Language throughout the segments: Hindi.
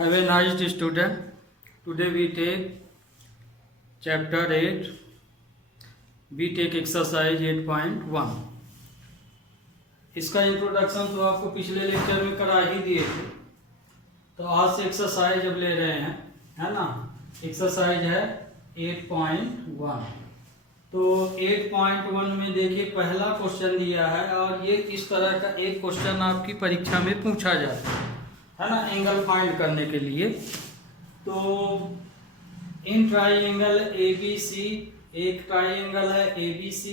Have a nice student. Today we take chapter 8. We take exercise 8.1. इसका इंट्रोडक्शन तो आपको पिछले लेक्चर में करा ही दिए थे, तो आज से एक्सरसाइज अब ले रहे हैं, है ना। एक्सरसाइज है 8.1। तो 8.1 में देखिए पहला क्वेश्चन दिया है और ये इस तरह का एक क्वेश्चन आपकी परीक्षा में पूछा जाता है ना, एंगल फाइंड करने के लिए। तो इन ट्राइंगल ABC, एक ट्राइंगल है ABC,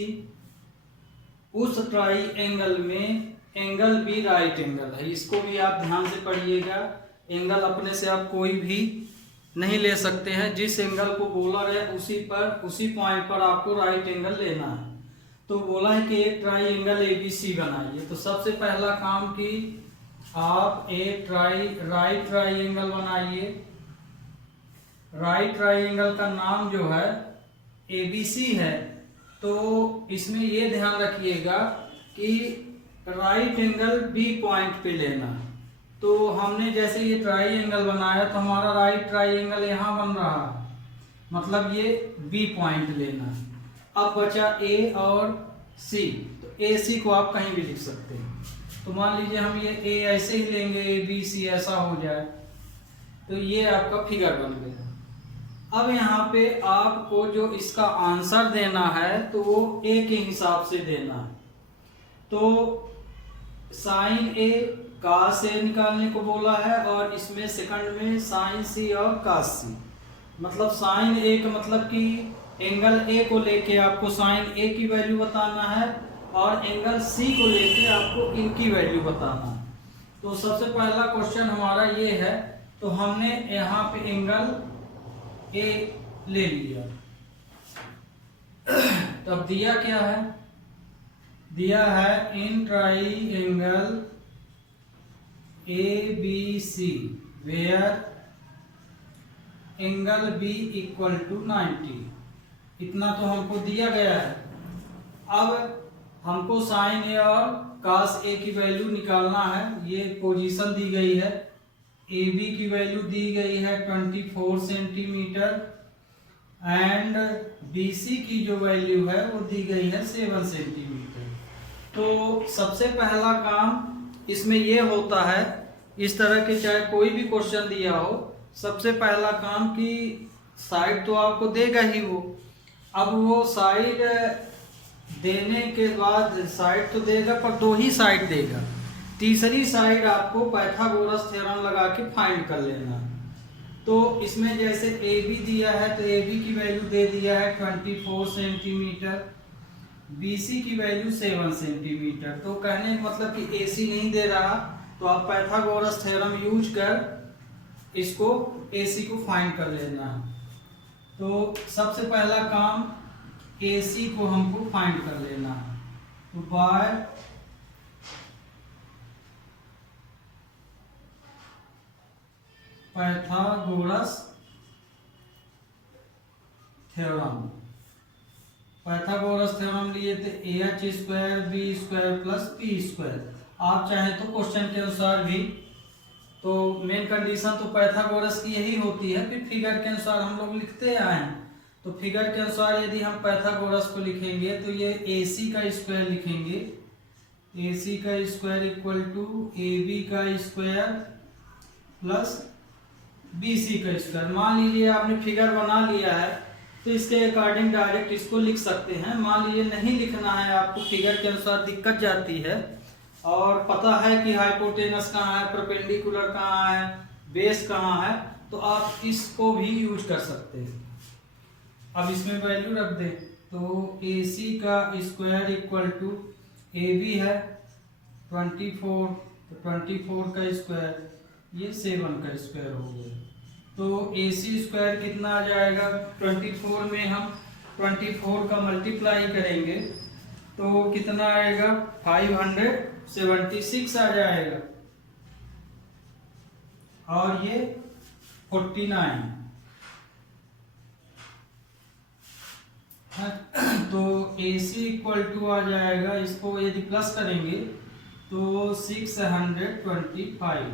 उस ट्राइंगल में एंगल भी राइट एंगल है। इसको भी आप ध्यान से पढ़िएगा। एंगल अपने से आप कोई भी नहीं ले सकते हैं, जिस एंगल को बोला है उसी पॉइंट पर आपको राइट एंगल लेना है। तो बोला है कि एक ट्राइंगल ABC बनाइए। तो सबसे पहला काम कि आप एक राइट ट्राइंगल बनाइए। राइट ट्राइंगल का नाम जो है ABC है। तो इसमें ये ध्यान रखिएगा कि राइट एंगल B पॉइंट पे लेना। तो हमने जैसे ये ट्राइंगल बनाया तो हमारा राइट ट्राइंगल यहाँ बन रहा है, मतलब ये B पॉइंट लेना। अब बचा A और C। तो AC को आप कहीं भी लिख सकते हैं। तो मान लीजिए हम ये A ऐसे ही लेंगे, ABC ऐसा हो जाए, तो ये आपका फिगर बन गया। अब यहाँ पे आपको जो इसका आंसर देना है तो वो A के हिसाब से देना है। तो साइन A cos A निकालने को बोला है और इसमें सेकंड में साइन C और cos C। मतलब साइन A का मतलब कि एंगल A को लेके आपको साइन A की वैल्यू बताना है और एंगल C को लेके आपको इनकी वैल्यू बताना है। तो सबसे पहला क्वेश्चन हमारा ये है। तो हमने यहाँ पे एंगल A ले लिया। तब दिया क्या है? दिया है in triangle ABC where angle B equal to 90। इतना तो हमको दिया गया है। अब हमको साइन A और cos A की वैल्यू निकालना है। ये पोजीशन दी गई है। AB की वैल्यू दी गई है 24 सेंटीमीटर एंड BC की जो वैल्यू है वो दी गई है 7 सेंटीमीटर। तो सबसे पहला काम इसमें ये होता है, इस तरह के चाहे कोई भी क्वेश्चन दिया हो, सबसे पहला काम कि साइड तो आपको देगा ही वो। अब वो साइड देने के बाद साइड तो देगा पर दो ही साइड देगा। तीसरी साइड आपको पाइथागोरस थ्योरम लगा के फाइंड कर लेना। तो इसमें जैसे AB दिया है तो AB की वैल्यू दे दिया है 24 सेंटीमीटर, BC की वैल्यू 7 सेंटीमीटर। तो कहने का मतलब कि AC नहीं दे रहा, तो आप पाइथागोरस थ्योरम यूज कर इसको AC को फाइंड कर लेना है। तो सबसे पहला काम AC को हमको फाइंड कर लेना है। तो by Pythagoras theorem. Pythagoras theorem लिए थे AH square B square plus P square. आप चाहें तो क्वेश्चन के अनुसार भी, तो मेन कंडीशन तो पाइथागोरस की यही होती है। फिर फिगर के अनुसार हम लोग लिखते आए हैं। तो फिगर के अनुसार यदि हम पाइथागोरस को लिखेंगे तो ये AC का स्क्वायर लिखेंगे। AC का स्क्वायर इक्वल टू AB का स्क्वायर प्लस BC का स्क्वायर। मान लीजिए आपने फिगर बना लिया है तो इसके अकॉर्डिंग डायरेक्ट इसको लिख सकते हैं। मान लीजिए नहीं लिखना है, आपको फिगर के अनुसार दिक्कत जाती है और पता है कि हाइपोटेनस कहाँ है, परपेंडिकुलर कहाँ है, बेस कहाँ है, तो आप इसको भी यूज कर सकते हैं। अब इसमें वैल्यू रख दे। तो AC का स्क्वायर इक्वल टू AB है 24, तो 24 का स्क्वायर ये 7 का स्क्वायर हो गया। तो AC स्क्वायर कितना आ जाएगा? 24 में हम 24 का मल्टीप्लाई करेंगे तो कितना आएगा? 576 आ जाएगा और ये 49। तो AC इक्वल टू आ जाएगा, इसको यदि प्लस करेंगे तो 625।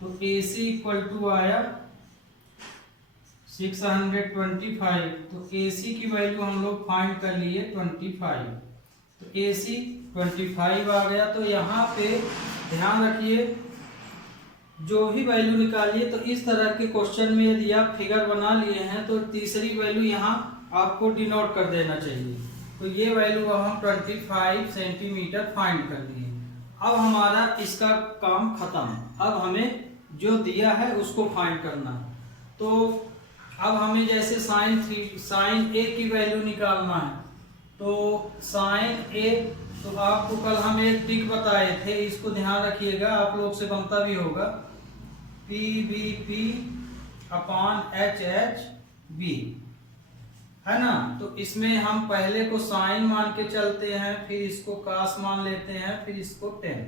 तो AC इक्वल टू आया 625। तो AC की वैल्यू हम लोग फाइंड कर लिए 25। तो AC 25 आ गया। तो यहाँ पे ध्यान रखिए, जो भी वैल्यू निकालिए तो इस तरह के क्वेश्चन में यदि आप फिगर बना लिए हैं तो तीसरी वैल्यू यहाँ आपको डिनोट कर देना चाहिए। तो ये वैल्यू अब हम 25 सेंटीमीटर फाइंड कर लिए। अब हमारा इसका काम खत्म। अब हमें जो दिया है उसको फाइंड करना। तो अब हमें जैसे साइन ए की वैल्यू निकालना है। तो साइन ए, तो आपको कल हम एक ट्रिक बताए थे, इसको ध्यान रखिएगा, आप लोग से बनता भी होगा। P B P upon H H B, है ना। तो इसमें हम पहले को साइन मान के चलते हैं, फिर इसको कास मान लेते हैं, फिर इसको टेन।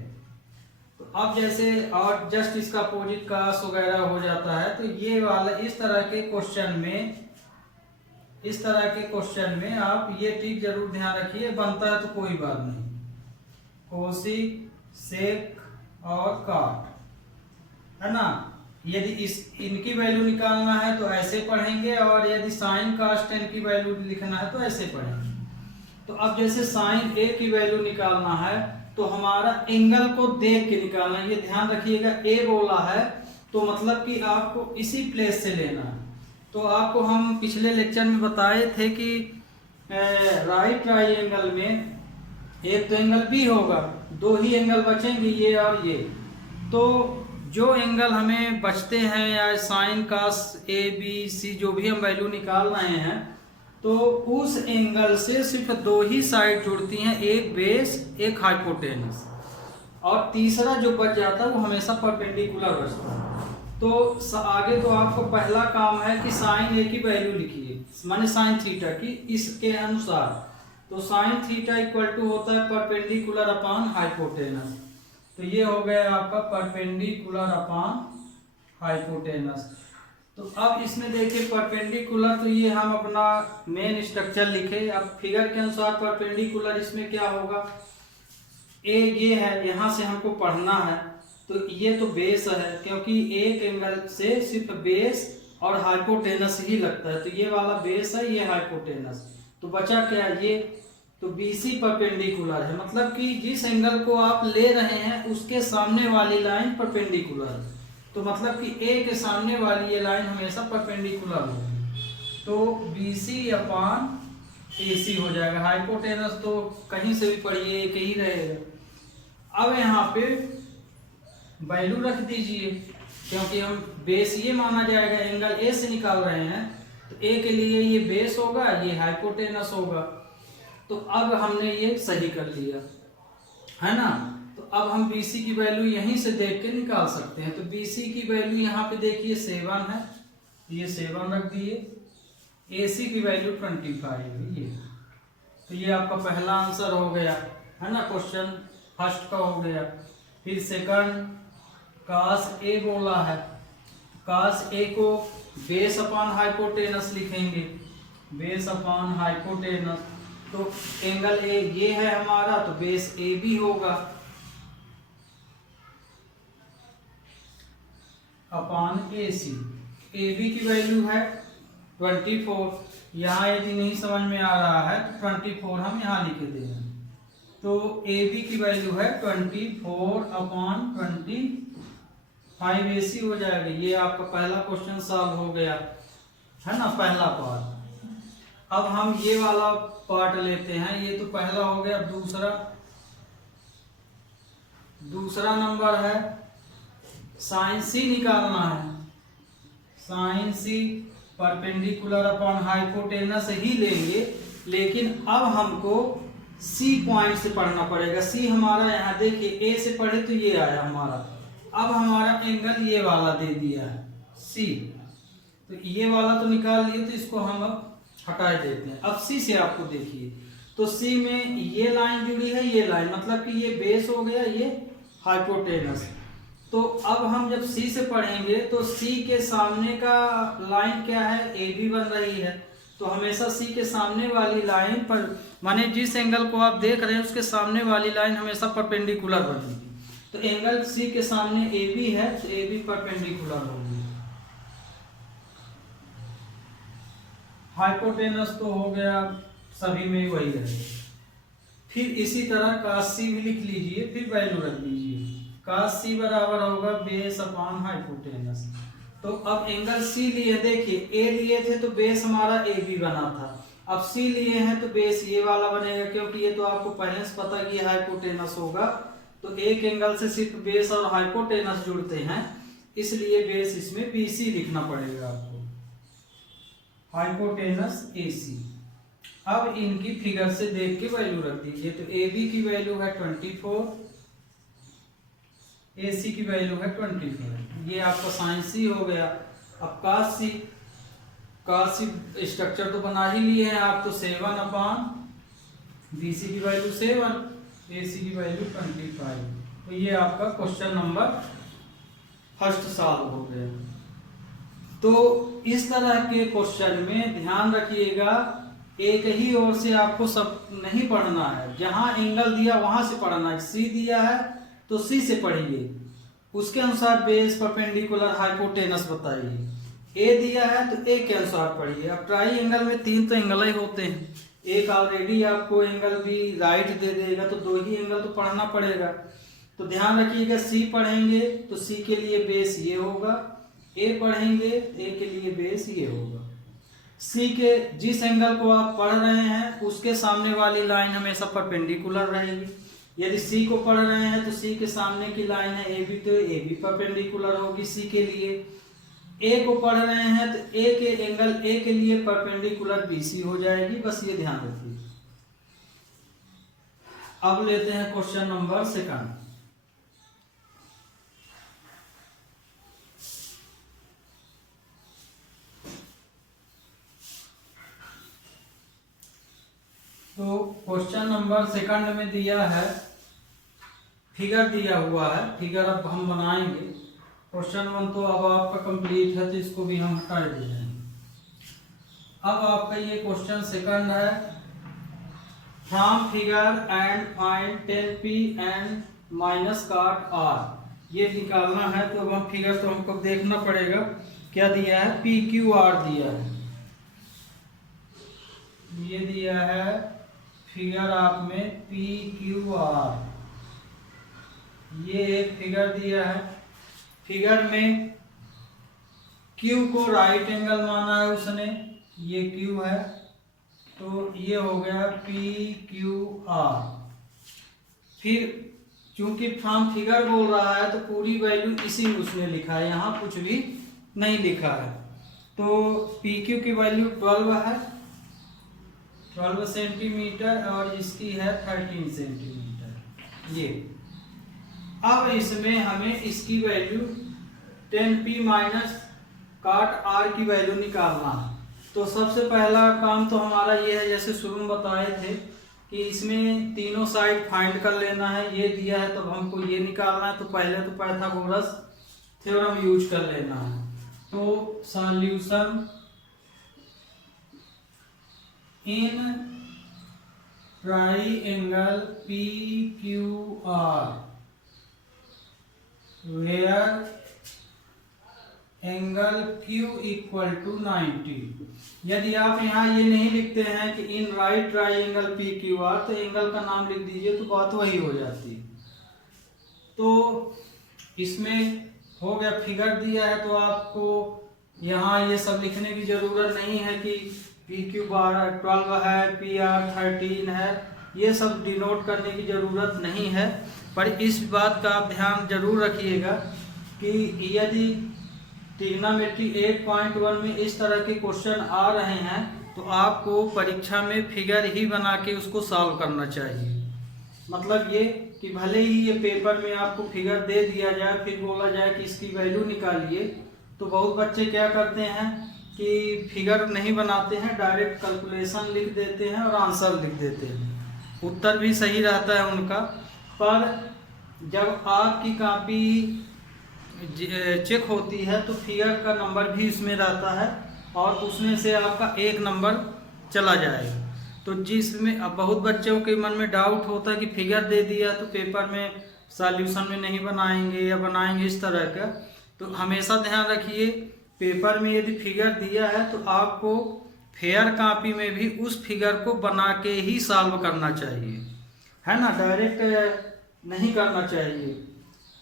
तो अब जैसे और जस्ट इसका अपोजिट कास वगैरह हो जाता है। तो ये वाला इस तरह के क्वेश्चन में आप ये ट्रिक जरूर ध्यान रखिए। बनता है तो कोई बात नहीं, कोसिक, सेक और काट, है ना। यदि इनकी वैल्यू निकालना है तो ऐसे पढ़ेंगे, और यदि साइन कास टेन की वैल्यू लिखना है तो ऐसे पढ़ेंगे। तो अब जैसे साइन ए की वैल्यू निकालना है तो हमारा एंगल को देख के निकालना है। ये ध्यान रखिएगा, ए बोला है तो मतलब कि आपको इसी प्लेस से लेना है। तो आपको हम पिछले लेक्चर में बताए थे कि राइट ट्राइंगल में एक तो एंगल बी होगा, दो ही एंगल बचेंगे, ये और ये। तो जो एंगल हमें बचते हैं, या sign cos A B C जो भी हम वैल्यू निकाल रहे हैं, तो उस एंगल से सिर्फ दो ही साइड जुड़ती हैं, एक बेस एक हाइपोटेनस, और तीसरा जो बच जाता है वो हमेशा परपेंडिकुलर बचता है। तो आगे तो आपको पहला काम है कि साइन ए की वैल्यू लिखिए, माने साइन थीटा की, इसके अनुसार। तो साइन थीटा इक्वल टू होता है परपेंडिकुलर अपॉन हाइपोटेनस। तो ये हो गया आपका परपेंडिकुलर अपॉन हाइपोटेनस। तो अब इसमें देखिए परपेंडिकुलर, तो ये हम अपना मेन स्ट्रक्चर लिखे। अब फिगर के अनुसार परपेंडिकुलर इसमें क्या होगा, ए ये है, यहाँ से हमको पढ़ना है। तो ये तो बेस है, क्योंकि एक एंगल से सिर्फ बेस और हाइपोटेनस ही लगता है। तो ये वाला बेस है, ये हाइपोटेनस। तो बचा क्या ये, तो BC परपेंडिकुलर है, मतलब कि जिस एंगल को आप ले रहे हैं उसके सामने वाली लाइन परपेंडिकुलर है। तो मतलब कि A के सामने वाली ये लाइन हमेशा परपेंडिकुलर होगी। तो BC अपॉन AC हो जाएगा। हाइपोटेनस तो कहीं से भी पढ़िए एक ही रहेगा। अब यहाँ पे वैल्यू रख दीजिए, क्योंकि हम बेस ये माना जाएगा, एंगल A से निकाल रहे हैं, तो A के लिए ये बेस होगा, ये हाइपोटेनस होगा। तो अब हमने ये सही कर लिया, है ना। तो अब हम BC की वैल्यू यहीं से देख के निकाल सकते हैं। तो BC की वैल्यू यहाँ पे देखिए 7 है, ये 7 रख दिए। AC की वैल्यू 25 है ये। तो ये आपका पहला आंसर हो गया, है ना, क्वेश्चन फर्स्ट का हो गया। फिर सेकंड, कास A बोला है, कास A को बेस अपॉन हाइपोटेनस लिखेंगे, बेस अपॉन हाइपोटेनस। तो एंगल ए ये है हमारा, तो बेस ए भी होगा अपॉन AC। AB की वैल्यू है 24। यहाँ यदि नहीं समझ में आ रहा है तो 24 हम यहाँ लिख देंगे। तो AB की वैल्यू है 24 अपॉन 25 AC हो जाएगा। ये आपका पहला क्वेश्चन सॉल्व हो गया, है ना, पहला पार्ट। अब हम ये वाला पार्ट लेते हैं, ये तो पहला हो गया। दूसरा नंबर है साइन C निकालना है। Sine C perpendicular upon hypotenuse ही लेंगे, लेकिन अब हमको C पॉइंट से पढ़ना पड़ेगा। C हमारा यहाँ देखिए A से पढ़े तो ये आया हमारा। अब हमारा एंगल ये वाला दे दिया है C, तो ये वाला तो निकाल लिए, तो इसको हम अब हटा देते हैं। अब C से आपको देखिए, तो C में ये लाइन जुड़ी है, ये लाइन, मतलब कि ये बेस हो गया, ये हाइपोटेनस। तो अब हम जब C से पढ़ेंगे तो C के सामने का लाइन क्या है, AB बन रही है। तो हमेशा C के सामने वाली लाइन पर, माने जिस एंगल को आप देख रहे हैं उसके सामने वाली लाइन हमेशा परपेंडिकुलर बनेगी। तो एंगल सी के सामने ए बी है तो ए बी परपेंडिकुलर होगी। हाइपोटेनस तो हो गया, सभी में वही है। फिर इसी तरह कास सी भी लिख लीजिए, फिर वैल्यू रख दीजिए। कास सी बराबर होगा बेस अपॉन हाइपोटेनस। तो अब एंगल सी लिए, देखिए ए लिए थे तो बेस हमारा ए बी बना था, अब सी लिए हैं तो बेस ये वाला बनेगा, क्योंकि ये तो आपको पहले से पता कि हाइपोटेनस होगा। तो एक एंगल से सिर्फ बेस और हाइपोटेनस जुड़ते हैं, इसलिए बेस इसमें BC लिखना पड़ेगा आपको, हाइपोटेनस AC। अब इनकी फिगर से देख के वैल्यू रख दीजिए। तो AB की वैल्यू है 24, AC की वैल्यू है 25। ये आपका साइंस सी हो गया। अब कास सी स्ट्रक्चर तो बना ही लिए हैं आप, तो 7 अपॉन BC की वैल्यू 7, AC की वैल्यू 25। तो ये आपका क्वेश्चन नंबर फर्स्ट सॉल्व हो गया। तो इस तरह के क्वेश्चन में ध्यान रखिएगा, एक ही ओर से आपको सब नहीं पढ़ना है, जहां एंगल दिया वहां से पढ़ना है। सी दिया है तो सी से पढ़िए, उसके अनुसार बेस परपेंडिकुलर हाइपोटेनस बताइए। ए दिया है तो ए के अनुसार पढ़िए। अब ट्राई एंगल में 3 तो एंगल ही होते हैं, एक ऑलरेडी आपको एंगल भी राइट दे देगा, तो 2 ही एंगल तो पढ़ना पड़ेगा। तो ध्यान रखिएगा, सी पढ़ेंगे तो सी के लिए बेस ये होगा, ए पढ़ेंगे तो ए के लिए बेस ये होगा। सी के जिस एंगल को आप पढ़ रहे हैं उसके सामने वाली लाइन हमेशा परपेंडिकुलर रहेगी। यदि सी को पढ़ रहे हैं तो सी के सामने की लाइन है ए बी, तो ए बी परपेंडिकुलर होगी सी के लिए। ए को पढ़ रहे हैं तो ए के एंगल ए के लिए परपेंडिकुलर BC हो जाएगी, बस ये ध्यान रखिए। अब लेते हैं क्वेश्चन नंबर 2। तो क्वेश्चन नंबर 2 में दिया है, फिगर दिया हुआ है, फिगर अब हम बनाएंगे। क्वेश्चन 1 तो अब आपका कंप्लीट है, तो इसको भी हम हटा देंगे। अब आपका ये क्वेश्चन 2 है, from figure and find 10P and minus काट R। ये निकालना है। तो अब हम फिगर तो हमको देखना पड़ेगा, क्या दिया है, PQR दिया है। ये दिया है फिगर आप में PQR, ये एक फिगर दिया है। फिगर में Q को राइट एंगल माना है उसने, ये Q है, तो ये हो गया PQR। फिर चूंकि फ्रॉम फिगर बोल रहा है तो पूरी वैल्यू इसी में उसने लिखा है, यहाँ कुछ भी नहीं लिखा है। तो PQ की वैल्यू 12 है, 12 सेंटीमीटर, और इसकी है 13 सेंटीमीटर। ये अब इसमें हमें इसकी वैल्यू 10P माइनस काट R की वैल्यू निकालना है। तो सबसे पहला काम तो हमारा ये है, जैसे शुरू में बताए थे कि इसमें तीनों साइड फाइंड कर लेना है। ये दिया है तो हमको ये निकालना है, तो पहले तो पाइथागोरस थ्योरम यूज कर लेना है। तो solution in triangle PQR where angle Q equal to 90। यदि आप यहाँ ये नहीं लिखते हैं कि इन राइट ट्राइएंगल PQR, तो एंगल का नाम लिख दीजिए, तो बात वही हो जाती है। तो इसमें हो गया, फिगर दिया है तो आपको यहाँ ये सब लिखने की जरूरत नहीं है कि PQ 12 है, PR 13 है, ये सब डिनोट करने की जरूरत नहीं है। पर इस बात का आप ध्यान जरूर रखिएगा कि यदि ट्रिग्नोमेट्री 8.1 में इस तरह के क्वेश्चन आ रहे हैं तो आपको परीक्षा में फिगर ही बना के उसको सॉल्व करना चाहिए। मतलब ये कि भले ही ये पेपर में आपको फिगर दे दिया जाए, फिर बोला जाए कि इसकी वैल्यू निकालिए, तो बहुत बच्चे क्या करते हैं कि फिगर नहीं बनाते हैं, डायरेक्ट कैलकुलेशन लिख देते हैं और आंसर लिख देते हैं। उत्तर भी सही रहता है उनका, पर जब आपकी कॉपी चेक होती है तो फिगर का नंबर भी इसमें रहता है और उसमें से आपका 1 नंबर चला जाएगा। तो जिसमें अब बहुत बच्चों के मन में डाउट होता है कि फिगर दे दिया तो पेपर में सॉल्यूशन में नहीं बनाएंगे या बनाएंगे इस तरह का। तो हमेशा ध्यान रखिए, पेपर में यदि फिगर दिया है तो आपको फेयर कॉपी में भी उस फिगर को बना के ही सॉल्व करना चाहिए, है ना, डायरेक्ट नहीं करना चाहिए।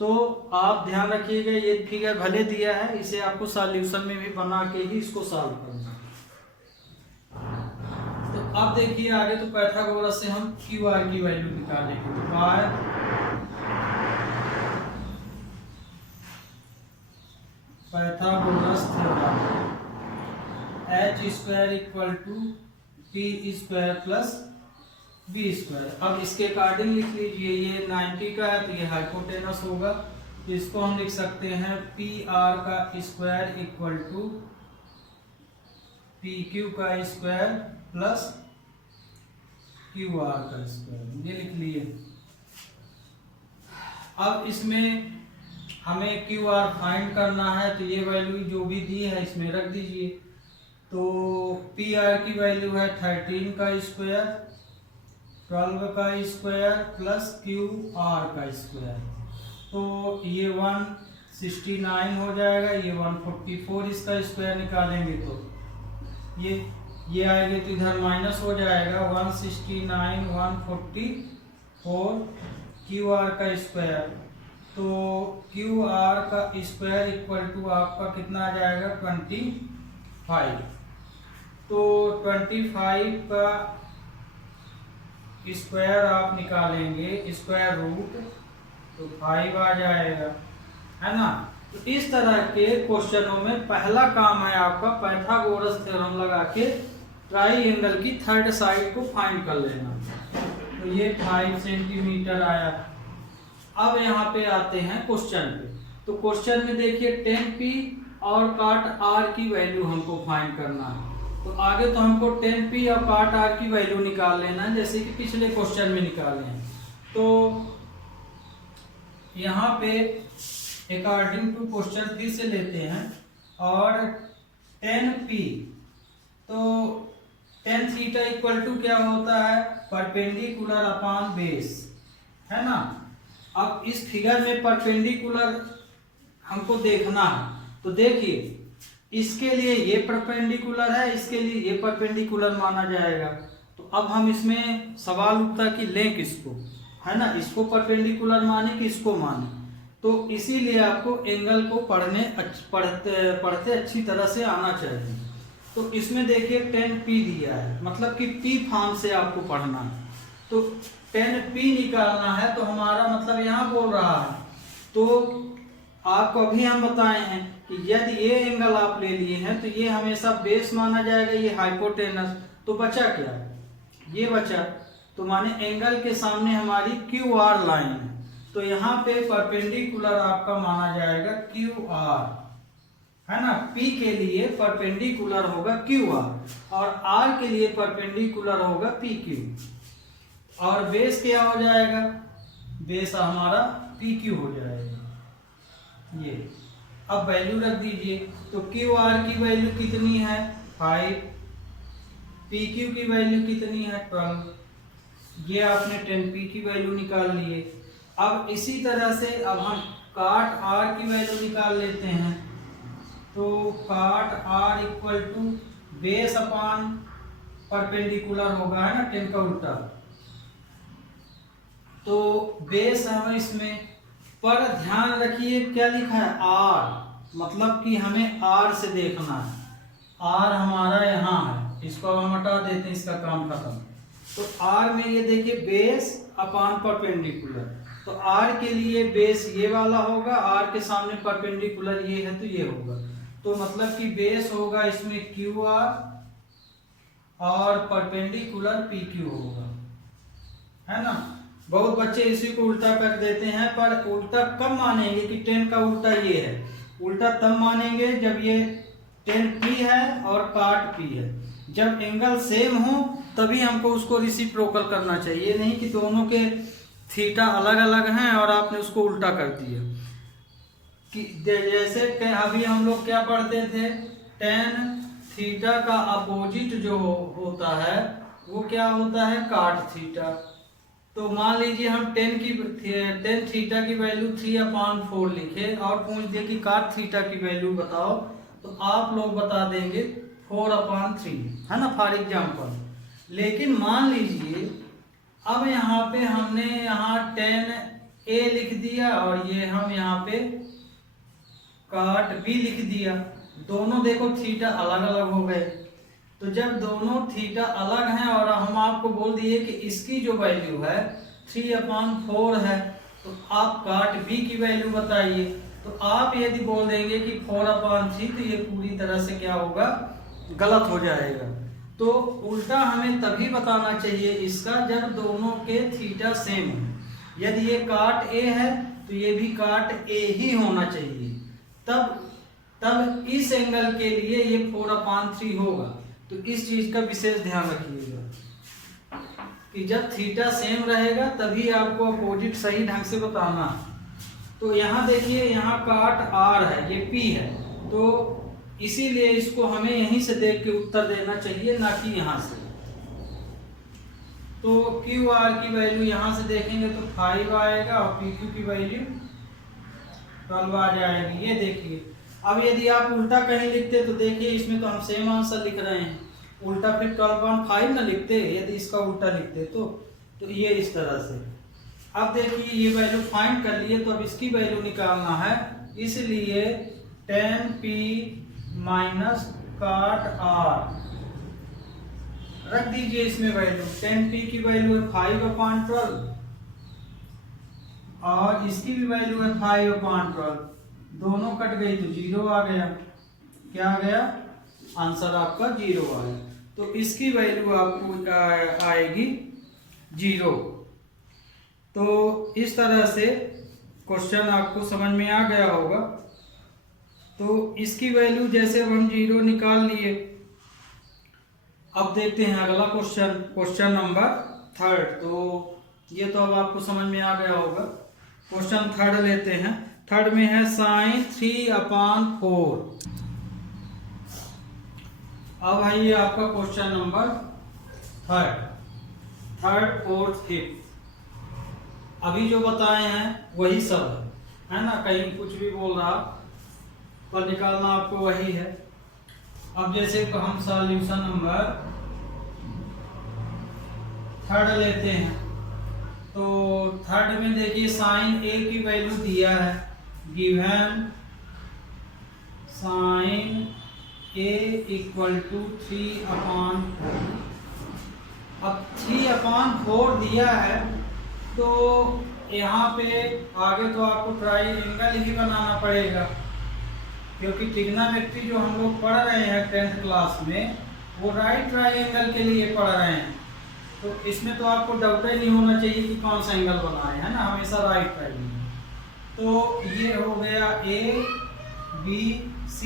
तो आप ध्यान रखिएगा, ये फिगर भले दिया है, इसे आपको सॉल्यूशन में भी बना के ही इसको सॉल्व करना है। तो अब देखिए आगे, तो पाइथागोरस से हम क्यू आर की वैल्यू निकालेंगे। तो Pythagoras theorem h² equal to p² plus b²। अब इसके अकॉर्डिंग लिख लीजिए, ये 90 का है तो ये हाइपोटेनस होगा, तो इसको हम लिख सकते हैं pr का स्क्वायर इक्वल टू pq का स्क्वायर प्लस qr का स्क्वायर, ये लिख लिए। अब इसमें हमें qr फाइंड करना है, तो ये वैल्यू जो भी दी है इसमें रख दीजिए। तो pr की वैल्यू है 13 का स्क्वायर, 12 का स्क्वायर प्लस qr का स्क्वायर, तो ये 169 हो जाएगा, ये 144 इसका स्क्वायर निकालेंगे तो ये आएगा, तो इधर माइनस हो जाएगा, 169 144 qr का स्क्वायर, तो qr का स्क्वायर इक्वल टू आपका कितना आ जाएगा 25। तो 25 का स्क्वायर आप निकालेंगे स्क्वायर रूट, तो 5 आ जाएगा, है ना। तो इस तरह के क्वेश्चनों में पहला काम है आपका पाइथागोरस थ्योरम लगा के ट्राइएंगल की थर्ड साइड को फाइंड कर लेना। तो ये 5 सेंटीमीटर आया। अब यहाँ पे आते हैं क्वेश्चन पे। तो क्वेश्चन में देखिए 10p और काट r की वैल्यू हमको फाइंड करना है। तो आगे तो हमको 10p और काट r की वैल्यू निकाल लेना है, जैसे कि पिछले क्वेश्चन में निकाले हैं। तो यहाँ पे अकॉर्डिंग टू क्वेश्चन 3 से लेते हैं, और 10p, तो tan थीटा इक्वल टू क्या होता है, परपेंडिकुलर अपॉन बेस, है ना। अब इस फिगर में परपेंडिकुलर हमको देखना है, तो देखिए इसके लिए ये परपेंडिकुलर है, इसके लिए ये परपेंडिकुलर माना जाएगा। तो अब हम इसमें सवाल उठता कि लें किसको, है ना, इसको परपेंडिकुलर माने कि इसको माने। तो इसीलिए आपको एंगल को पढ़ते अच्छी तरह से आना चाहिए। तो इसमें देखिए 10p दिया है, मतलब कि p फॉर्म से आपको पढ़ना है। तो 10p निकालना है, तो हमारा मतलब यहाँ बोल रहा है, तो आपको अभी हम बताए हैं कि यदि ये एंगल आप ले लिए हैं तो ये हमेशा बेस माना जाएगा, ये हाइपोटेनस। तो बचा क्या, ये बचा, तो माने एंगल के सामने हमारी QR लाइन है, तो यहाँ पे परपेंडिकुलर आपका माना जाएगा QR, है ना। P के लिए परपेंडिकुलर होगा QR और R के लिए परपेंडिकुलर होगा PQ, और बेस क्या हो जाएगा, बेस हमारा PQ हो जाएगा। ये अब वैल्यू रख दीजिए। तो QR की वैल्यू कितनी है 5, PQ की वैल्यू कितनी है 12, ये आपने 10p की वैल्यू निकाल लिए। अब इसी तरह से अब हम काट R की वैल्यू निकाल लेते हैं। तो cot R equal to base upon perpendicular होगा, है ना, 10 का उल्टा। तो बेस है इसमें, पर ध्यान रखिए क्या लिखा है R, मतलब कि हमें R से देखना है। R हमारा यहाँ है, इसको हम हटा देते हैं, इसका काम खत्म। तो R में ये देखिए बेस अपॉन परपेंडिकुलर, तो R के लिए बेस ये वाला होगा, R के सामने परपेंडिकुलर ये है तो ये होगा। तो मतलब कि बेस होगा इसमें QR और परपेंडिकुलर PQ होगा, है ना। बहुत बच्चे इसी को उल्टा कर देते हैं, पर उल्टा कब मानेंगे कि 10 का उल्टा ये है, उल्टा तब मानेंगे जब ये 10p है और काट p है। जब एंगल सेम हो तभी हमको उसको रिसिप्रोकल करना चाहिए, नहीं कि दोनों के थीटा अलग अलग हैं और आपने उसको उल्टा कर दिया। कि जैसे कि अभी हम लोग क्या पढ़ते थे, tan थीटा का अपोजिट जो होता है वो क्या होता है, काट थीटा, तो मान लीजिए हम टेन थीटा की वैल्यू 3/4 लिखे और पूछ दिए कि cot थीटा की वैल्यू बताओ, तो आप लोग बता देंगे 4/3, है ना, फॉर एग्जाम्पल। लेकिन मान लीजिए अब यहाँ पे हमने यहाँ 10a लिख दिया और ये हम यहाँ पे cot b लिख दिया। दोनों देखो थीटा अलग अलग हो गए। तो जब दोनों थीटा अलग हैं और हम आपको बोल दिए कि इसकी जो वैल्यू है 3/4 है, तो आप cot b की वैल्यू बताइए। तो आप यदि बोल देंगे कि 4/3, तो ये पूरी तरह से क्या होगा, गलत हो जाएगा। तो उल्टा हमें तभी बताना चाहिए इसका जब दोनों के थीटा सेम हो। यदि ये cot a है तो ये भी cot a ही होना चाहिए, तब इस एंगल के लिए ये 4/3 होगा। तो इस चीज का विशेष ध्यान रखिएगा कि जब थीटा सेम रहेगा तभी आपको अपोजिट सही ढंग से बताना। तो यहाँ देखिए, यहाँ cot r है, ये p है, तो इसीलिए इसको हमें यहीं से देख के उत्तर देना चाहिए, ना कि यहाँ से। तो क्यू आर की वैल्यू यहाँ से देखेंगे तो 5 आएगा और पी क्यू की वैल्यू 12 आ जाएगी। ये देखिए, अब यदि आप उल्टा कहीं लिखते तो देखिए इसमें तो हम सेम आंसर लिख रहे हैं, उल्टा फिर 12.5 ना लिखते यदि इसका उल्टा लिखते तो ये इस तरह से। अब देखिए ये वैल्यू फाइंड कर लिए, तो अब इसकी वैल्यू निकालना है, इसलिए 10p माइनस cot r रख दीजिए इसमें वैल्यू। 10p की वैल्यू है 5/12 और इसकी भी वैल्यू है 5/12, दोनों कट गई तो 0 आ गया। क्या आ गया, आंसर आपका 0 आ गया। तो इसकी वैल्यू आपको आएगी 0। तो इस तरह से क्वेश्चन आपको समझ में आ गया होगा। तो इसकी वैल्यू जैसे अब हम 0 निकाल लिए। अब देखते हैं अगला क्वेश्चन नंबर 3। तो ये तो अब आपको समझ में आ गया होगा। क्वेश्चन 3 लेते हैं। 3 में है sin 3/4। अब है ये आपका question number 3rd 4th 5th। अभी जो बताए हैं वही सब है ना, कहीं कुछ भी बोल रहा पर निकालना आपको वही है। अब जैसे तो हम सॉल्यूशन नंबर 3rd लेते हैं। तो 3rd में देखिए साइन a की वैल्यू दिया है, given sine a equal to 3/4। अब 3/4 दिया है, तो यहाँ पे आगे तो आपको ट्राइंगल ही बनाना पड़ेगा, क्योंकि ट्रिग्नोमेट्री जो हम लोग पढ़ रहे हैं 10th क्लास में वो राइट ट्राइंगल के लिए पढ़ रहे हैं। तो इसमें तो आपको डाउट ही नहीं होना चाहिए कि कौन सा एंगल बना है ना, हमेशा राइट ट्राइंगल। तो ये हो गया ABC।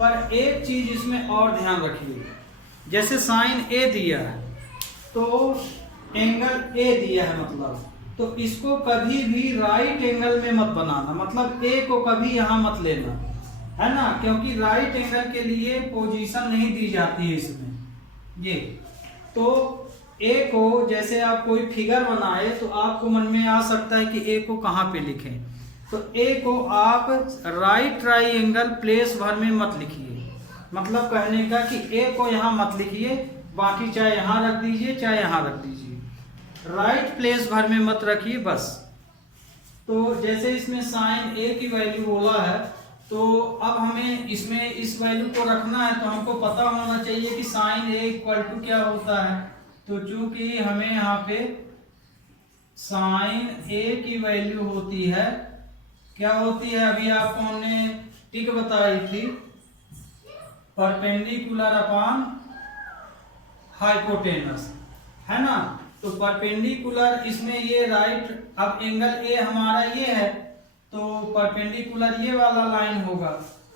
पर एक चीज इसमें और ध्यान रखिए, जैसे साइन A दिया है तो एंगल A दिया है, मतलब तो इसको कभी भी राइट एंगल में मत बनाना, मतलब A को कभी यहाँ मत लेना, है ना, क्योंकि राइट एंगल के लिए पोजीशन नहीं दी जाती है इसमें। ये तो A को जैसे आप कोई फिगर बनाए तो आपको मन में आ सकता है कि A को कहाँ पे लिखें। तो A को आप राइट ट्राइंगल प्लेस भर में मत लिखिए, मतलब कहने का कि A को यहाँ मत लिखिए, बाकी चाहे यहाँ रख दीजिए चाहे यहाँ रख दीजिए, राइट प्लेस भर में मत रखिए बस। तो जैसे इसमें साइन A की वैल्यू बोला है, तो अब हमें इसमें इस वैल्यू को रखना है, तो हमको पता होना चाहिए कि साइन A इक्वल टू क्या होता है। तो चूंकि हमें यहाँ पे साइन A की वैल्यू होती है, क्या होती है, अभी आपको हमने टिक बताई थी, परपेंडिकुलर अपॉन हाइपोटेनस, है ना। तो परपेंडिकुलर इसमें ये राइट, अब एंगल A हमारा ये है तो परपेंडिकुलर ये वाला लाइन होगा।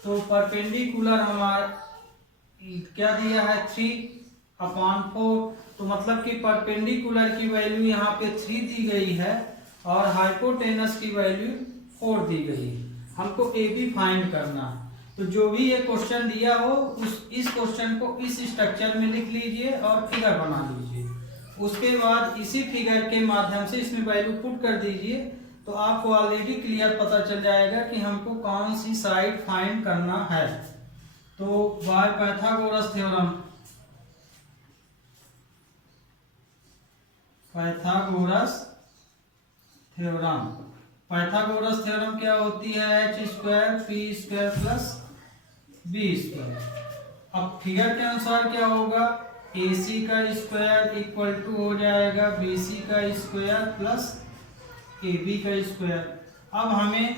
तो परपेंडिकुलर हमारा क्या दिया है 3/4, तो मतलब कि परपेंडिकुलर की वैल्यू यहाँ पे 3 दी गई है और हाइपोटेनस की वैल्यू 4 दी गई है। हमको ए बी फाइंड करना है। तो जो भी ये क्वेश्चन दिया हो इस क्वेश्चन को इस स्ट्रक्चर में लिख लीजिए और फिगर बना लीजिए, उसके बाद इसी फिगर के माध्यम से इसमें वैल्यू पुट कर दीजिए, तो आपको ऑलरेडी क्लियर पता चल जाएगा कि हमको कौन सी साइड फाइंड करना है। तो by Pythagoras theorem, Pythagoras theorem क्या होती है? h² p² plus b²। अब फिगर के अनुसार क्या होगा? AC का स्क्वायर इक्वल टू हो जाएगा BC का स्क्वायर प्लस AB का स्क्वायर। अब हमें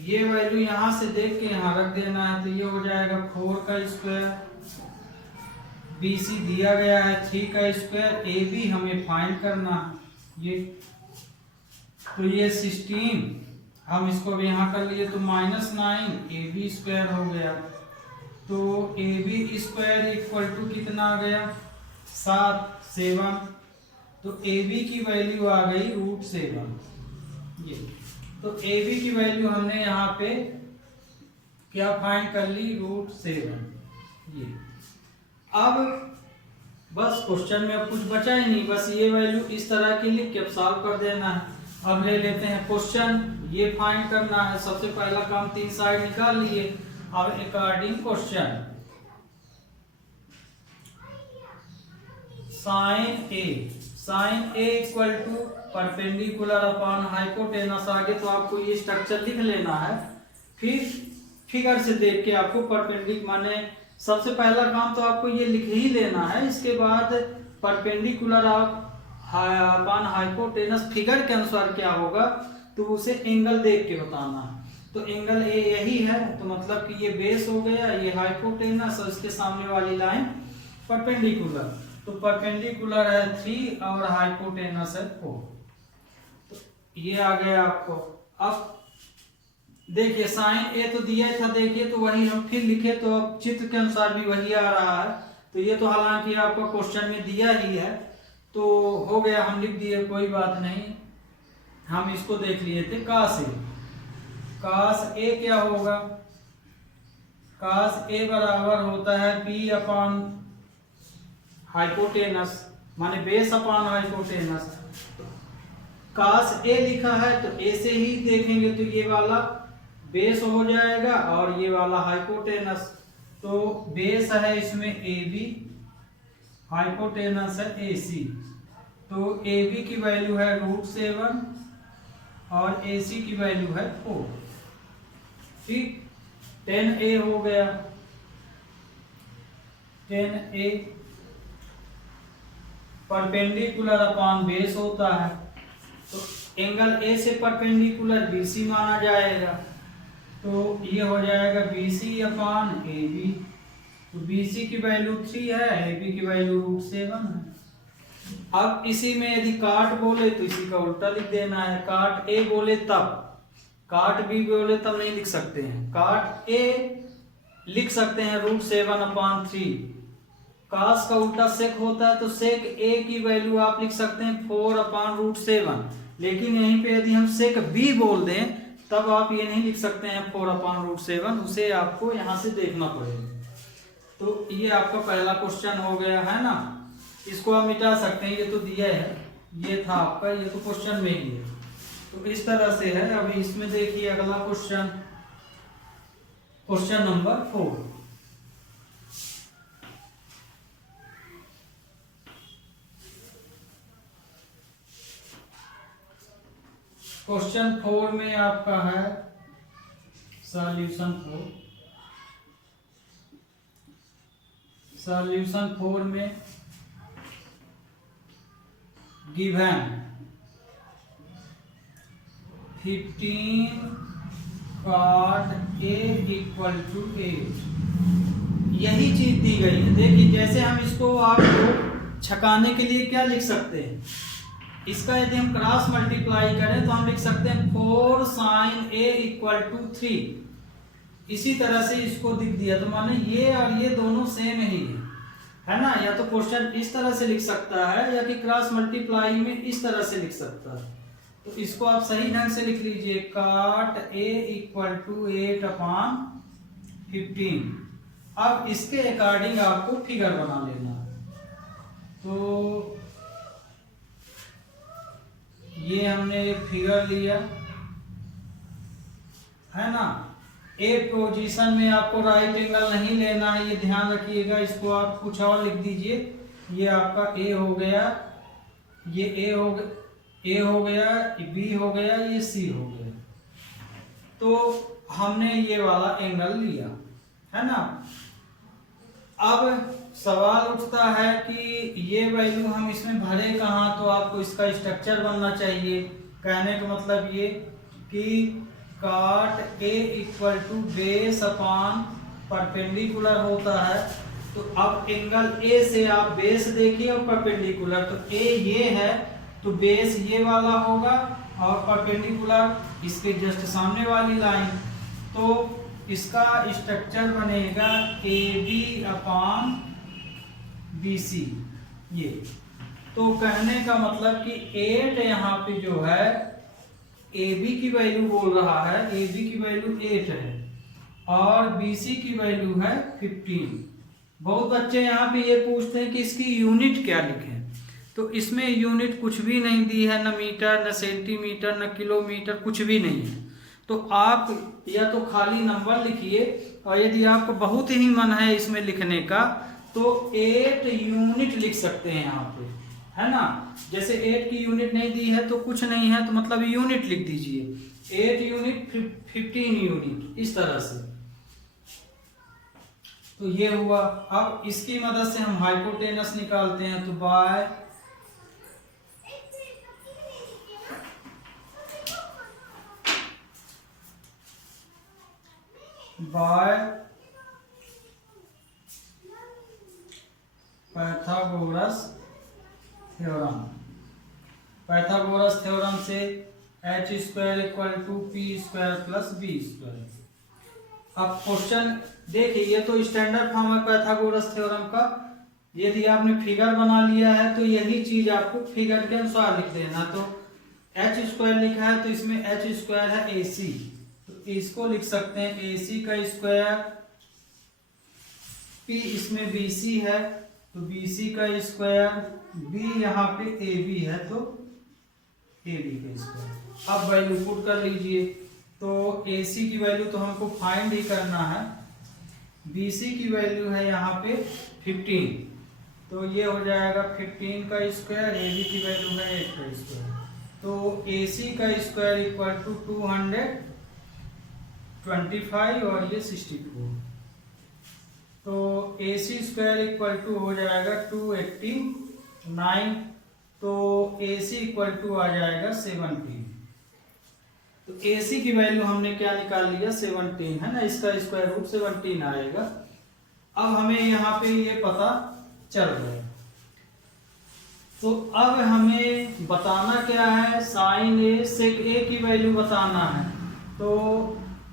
ये वैल्यू यहाँ से देख के यहाँ रख देना है, तो ये हो जाएगा 4 का स्क्वायर, BC दिया गया है 3 का स्क्वायर, AB हमें फाइंड करना है। ये तो ये 16, हम इसको भी यहाँ कर लिए तो -9 AB स्क्वायर हो गया। तो AB स्क्वायर इक्वल टू कितना आ गया? 7। तो AB की वैल्यू आ गई √7। ये तो AB की वैल्यू हमने यहाँ पे क्या फाइंड कर ली? √7। ये अब बस क्वेश्चन में अब कुछ बचा ही नहीं, बस ये वैल्यू इस तरह की लिख के अब सॉल्व कर देना है। अब ले लेते हैं क्वेश्चन, ये फाइंड करना है। सबसे पहला काम 3 साइड निकाल लिए। अब according question sine A equal to perpendicular upon hypotenuse. आगे तो आपको ये स्ट्रक्चर लिख लेना है, फिर फिगर से देख के आपको परपेंडिकुलर माने सबसे पहला काम तो आपको ये लिख ही लेना है। इसके बाद परपेंडिकुलर अपॉन हाइपोटेनस फिगर के अनुसार क्या होगा तो उसे एंगल देख के बताना है। तो एंगल ए यही है, तो मतलब कि ये बेस हो गया, ये हाइपोटेनस और इसके सामने वाली लाइन परपेंडिकुलर। तो परपेंडिकुलर है 3 और हाइपोटेनस है 4। तो ये आ गया आपको। अब देखिए साइन ए तो दिया था, देखिए तो वही हम फिर लिखे, तो अब चित्र के अनुसार भी वही आ रहा है। तो ये तो हालांकि आपको क्वेश्चन में दिया ही है, तो हो गया, हम लिख दिए, कोई बात नहीं। हम इसको देख लिए थे कास ए क्या होगा? कास ए बराबर होता है P अपॉन हाइपोटेनस, माने बेस अपॉन हाइपोटेनस। कास ए लिखा है तो ए से ही देखेंगे, तो ये वाला बेस हो जाएगा और ये वाला हाइपोटेनस। तो बेस है इसमें AB, हाइपोटेनस है AC। तो AB की वैल्यू है √7 और AC की वैल्यू है 4। ठीक, 10A हो गया। 10A परपेंडिकुलर अपॉन बेस होता है, तो एंगल A से परपेंडिकुलर BC माना जाएगा। तो ये हो जाएगा BC अपॉन AB। तो BC की वैल्यू 3 है, AB की वैल्यू √7 है। अब इसी में यदि काट बोले तो इसी का उल्टा लिख देना है। काट A बोले तब, काट B बोले तब नहीं लिख सकते हैं। काट A लिख सकते हैं √7/3। कास का उल्टा सेक होता है, तो सेक A की वैल्यू आप लिख सकते हैं 4/√7। लेकिन यहीं पे यदि हम सेक B बोल दें तब आप ये नहीं लिख सकते हैं 4/√7, उसे आपको यहाँ से देखना पड़ेगा। तो ये आपका पहला क्वेश्चन हो गया है ना। इसको आप मिटा सकते हैं, ये तो दिया है, ये था आपका, ये तो क्वेश्चन में ही है। तो इस तरह से है। अभी इसमें देखिए अगला क्वेश्चन, क्वेश्चन नंबर 4। क्वेश्चन 4 में आपका है सॉल्यूशन 4 में given 15 cot A equal to 8, यही चीज दी गई है। देखिए जैसे हम इसको आपको छकाने के लिए क्या लिख सकते हैं, इसका यदि हम क्रॉस मल्टीप्लाई करें तो हम लिख सकते हैं 4 sin A इक्वल टू 3। इसी तरह से इसको दिख दिया, तो माने ये और ये दोनों सेम ही है ना। या तो क्वेश्चन इस तरह से लिख सकता है या कि क्रॉस मल्टीप्लाई में इस तरह से लिख सकता है। तो इसको आप सही ढंग से लिख लीजिए, cot A इक्वल टू 8/15। अब इसके अकॉर्डिंग आपको फिगर बना लेना है। तो ये हमने एक फिगर लिया है ना। एक पोजीशन में आपको राइट एंगल नहीं लेना है, ये ध्यान रखिएगा। इसको आप कुछ और लिख दीजिए। ये आपका ए हो गया, ये ए हो गया, बी हो गया, ये सी हो गया। तो हमने ये वाला एंगल लिया है ना। अब सवाल उठता है कि ये वैल्यू हम इसमें भरे कहाँ, तो आपको इसका स्ट्रक्चर बनना चाहिए। कहने का मतलब ये कि cot A equal to base upon perpendicular होता है। तो अब एंगल ए से आप बेस देखिए और परपेंडिकुलर, तो ए ये है तो बेस ये वाला होगा और परपेंडिकुलर इसके जस्ट सामने वाली लाइन। तो इसका स्ट्रक्चर बनेगा A B upon B C. ये तो कहने का मतलब कि 8 यहाँ पे जो है ए बी की वैल्यू बोल रहा है, ए बी की वैल्यू 8 है और बी सी की वैल्यू है 15। बहुत बच्चे यहाँ पे ये पूछते हैं कि इसकी यूनिट क्या लिखें, तो इसमें यूनिट कुछ भी नहीं दी है, न मीटर, न सेंटीमीटर, न किलोमीटर, कुछ भी नहीं है। तो आप या तो खाली नंबर लिखिए और यदि आपको बहुत ही मन है इसमें लिखने का तो 8 यूनिट लिख सकते हैं यहाँ पे, है ना। जैसे 8 की यूनिट नहीं दी है तो कुछ नहीं है, तो मतलब यूनिट लिख दीजिए 8 यूनिट 15 यूनिट, इस तरह से। तो ये हुआ। अब इसकी मदद से हम हाइपोटेनस निकालते हैं। तो by Pythagoras theorem. Pythagoras theorem से h square equal to P square plus B square. अब क्वेश्चन देखिए, ये तो स्टैंडर्ड फॉर्म है पाइथागोरस थ्योरम का। यदि आपने फिगर बना लिया है तो यही चीज आपको फिगर के अनुसार लिख देना। तो h स्क्वायर लिखा है तो इसमें h स्क्वायर है ए सी, तो इसको लिख सकते हैं ए सी का स्क्वायर, p इसमें बी सी है तो बी सी का स्क्वायर, b यहाँ पे ए बी है तो ए बी का स्क्वायर। अब वैल्यू पुट कर लीजिए। तो ए सी की वैल्यू तो हमको फाइंड ही करना है, बी सी की वैल्यू है यहाँ पे 15, तो ये हो जाएगा 15 का स्क्वायर, ए बी की वैल्यू है 8 का स्क्वायर। तो ए सी का स्क्वायर इक्वल टू 225 और ये 64। तो ए सी स्क्वायर इक्वल टू हो जाएगा 289, तो ए सी इक्वल टू आ जाएगा 17। तो ए सी की वैल्यू हमने क्या निकाल लिया 17, है ना। इसका स्क्वायर रूट 17 आएगा। अब हमें यहाँ पे ये पता चल गया। तो अब हमें बताना क्या है, साइन ए सेक ए की वैल्यू बताना है। तो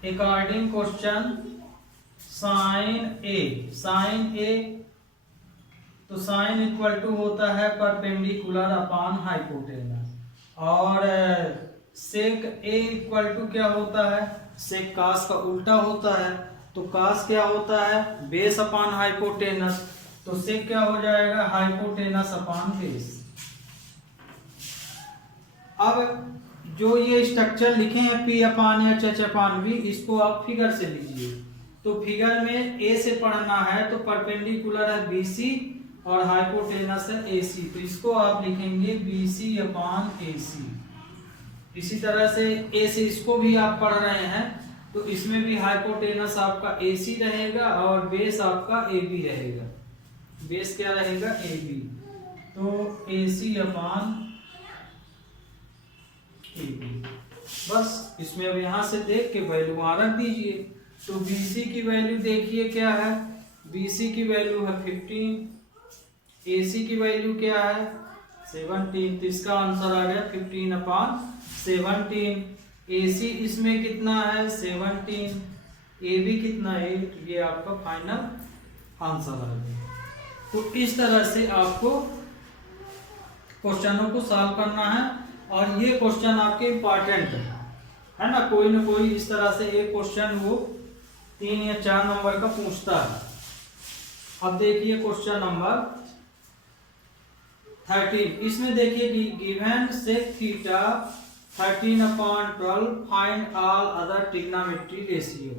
अकॉर्डिंग क्वेश्चन साइन ए तो साइन इक्वल टू होता है परपेंडिकुलर अपॉन हाइपोटेनस, और सेक ए इक्वल टू क्या होता है, सेक कास का उल्टा होता है। तो कास क्या होता है, बेस अपॉन हाइपोटेनस, तो सेक क्या हो जाएगा, हाइपोटेनस अपॉन बेस। अब जो ये स्ट्रक्चर लिखे हैं पी अपान या एच अपान वी, इसको आप फिगर से लीजिए। तो फिगर में ए से पढ़ना है तो परपेंडिकुलर है बी सी और हाइपोटेनस है ए सी, तो इसको आप लिखेंगे बी सी अपान ए सी। इसी तरह से ए से इसको भी आप पढ़ रहे हैं तो इसमें भी हाइपोटेनस आपका ए सी रहेगा और बेस आपका ए बी रहेगा। बेस क्या रहेगा, ए बी, तो ए सी अपान ए बी। बस इसमें अब यहां से देख के वैल्यू वहां रख दीजिए। तो बी सी की वैल्यू देखिए क्या है, बी सी की वैल्यू है 15, ए सी की वैल्यू क्या है 17, तो इसका आंसर आ गया 15 अपान 17। ए सी इसमें कितना है 17, ए बी कितना 8, ये आपका फाइनल आंसर आ गया। तो इस तरह से आपको क्वेश्चनों को सॉल्व करना है, और ये क्वेश्चन आपके इम्पॉर्टेंट है ना। कोई ना कोई इस तरह से एक क्वेश्चन वो 3 या 4 नंबर का पूछता है। अब देखिए क्वेश्चन नंबर 13। इसमें देखिए given sec theta 13/12 find all other trigonometry ratio.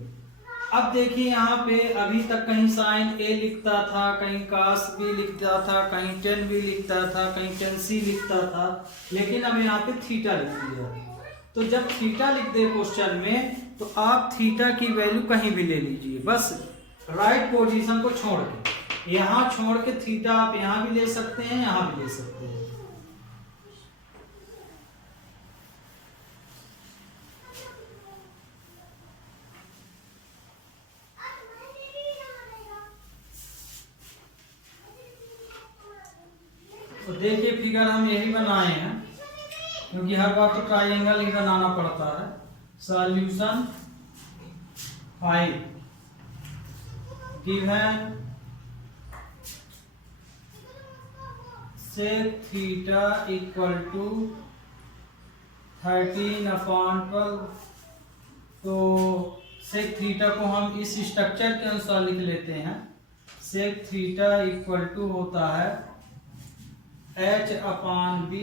अब देखिए यहाँ पे अभी तक कहीं साइन ए लिखता था, कहीं कास बी लिखता था, कहीं टेन बी लिखता था, कहीं टेन सी लिखता था, लेकिन अब यहाँ पे थीटा लिख दिया। तो जब थीटा लिख दे क्वेश्चन में तो आप थीटा की वैल्यू कहीं भी ले लीजिए, बस राइट पोजीशन को छोड़ के। यहाँ छोड़ के थीटा आप यहाँ भी ले सकते हैं, यहाँ भी ले सकते हैं। तो देखिए फिगर हम यही बनाए हैं, क्योंकि हर बार तो ट्राइंगल ही बनाना पड़ता है। Solution 5 given sec theta equal to 13/12। तो सेक थीटा को हम इस स्ट्रक्चर के अनुसार लिख लेते हैं। सेक थीटा इक्वल टू होता है h/b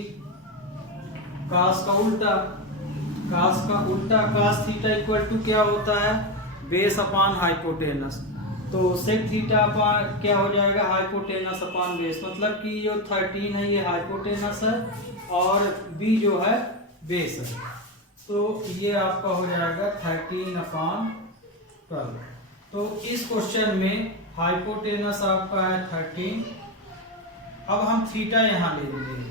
कास का उल्टा, कास थीटा इक्वल टू क्या होता है, बेस अपॉन हाइपोटेनस। तो सेक थीटा अपॉन क्या हो जाएगा, हाइपोटेनस अपॉन बेस। मतलब कि जो 13 है ये हाइपोटेनस है और b जो है बेस है। तो ये आपका हो जाएगा 13/12। तो इस क्वेश्चन में हाइपोटेनस आपका है 13। अब हम थीटा यहाँ ले लिए हैं,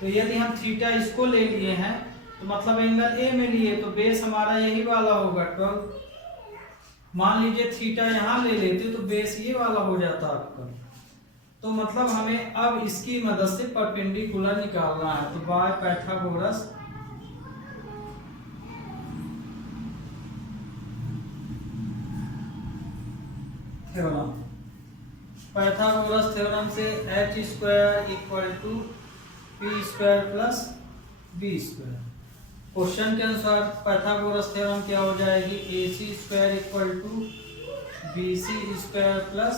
तो यदि हम थीटा इसको ले लिए हैं तो मतलब एंगल ए में लिए, तो बेस हमारा यही वाला होगा 12। मान लीजिए थीटा यहाँ ले लेते तो बेस ये वाला हो जाता आपका। तो मतलब हमें अब इसकी मदद से परपेंडिकुलर निकालना है। तो by Pythagoras theorem, Pythagoras theorem से h² equal to p² plus b²। Question के अनुसार पाइथागोरस थ्योरम क्या हो जाएगी, ac² equal to bc² plus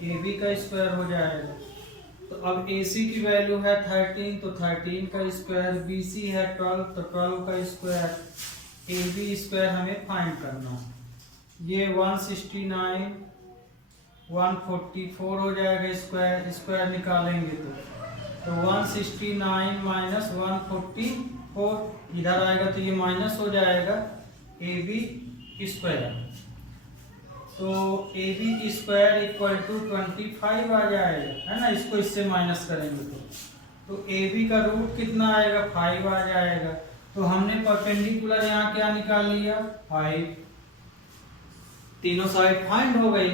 ab का स्क्वायर हो जाएगा। तो अब ac की वैल्यू है 13, तो 13 का स्क्वायर, bc है 12 तो 12 का स्क्वायर, ab² हमें फाइंड करना है। ये 169 144 हो जाएगा, स्क्वायर निकालेंगे तो 169 माइनस 144 इधर आएगा तो ये माइनस हो जाएगा ab²। तो ab² इक्वल टू 25 आ जाएगा, है ना। इसको इससे माइनस करेंगे तो ab का रूट कितना आएगा, 5 आ जाएगा। तो हमने परपेंडिकुलर यहाँ क्या निकाल लिया, 5। तीनों साइड फाइंड हो गई।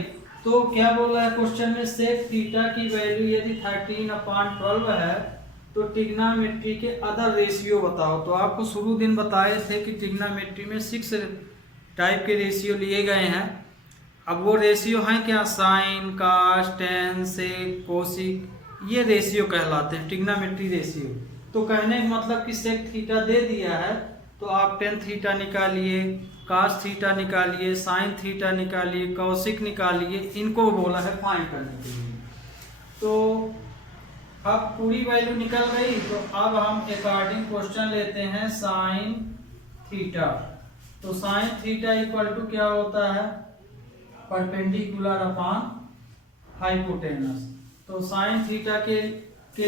तो क्या बोल रहा है क्वेश्चन में, सेक थीटा की वैल्यू यदि 13/12 है तो ट्रिग्नोमेट्री के अदर रेशियो बताओ। तो आपको शुरू दिन बताए थे कि ट्रिग्नोमेट्री में 6 टाइप के रेशियो लिए गए हैं। अब वो रेशियो हैं क्या, साइन, कास, टेन, सेक, कोसिक, ये रेशियो कहलाते हैं ट्रिग्नोमेट्री रेशियो। तो कहने का मतलब कि सेक थीटा दे दिया है तो आप टेन थीटा निकालिए, कास थीटा निकालिए, साइन थीटा निकालिए, कौशिक निकालिए, इनको बोला है फाइंड करने के लिए। तो अब पूरी वैल्यू निकल गई। तो अब हम अकॉर्डिंग क्वेश्चन लेते हैं साइन थीटा। तो साइन थीटा इक्वल टू क्या होता है, परपेंडिकुलर अपॉन हाइपोटेनस। तो साइन थीटा के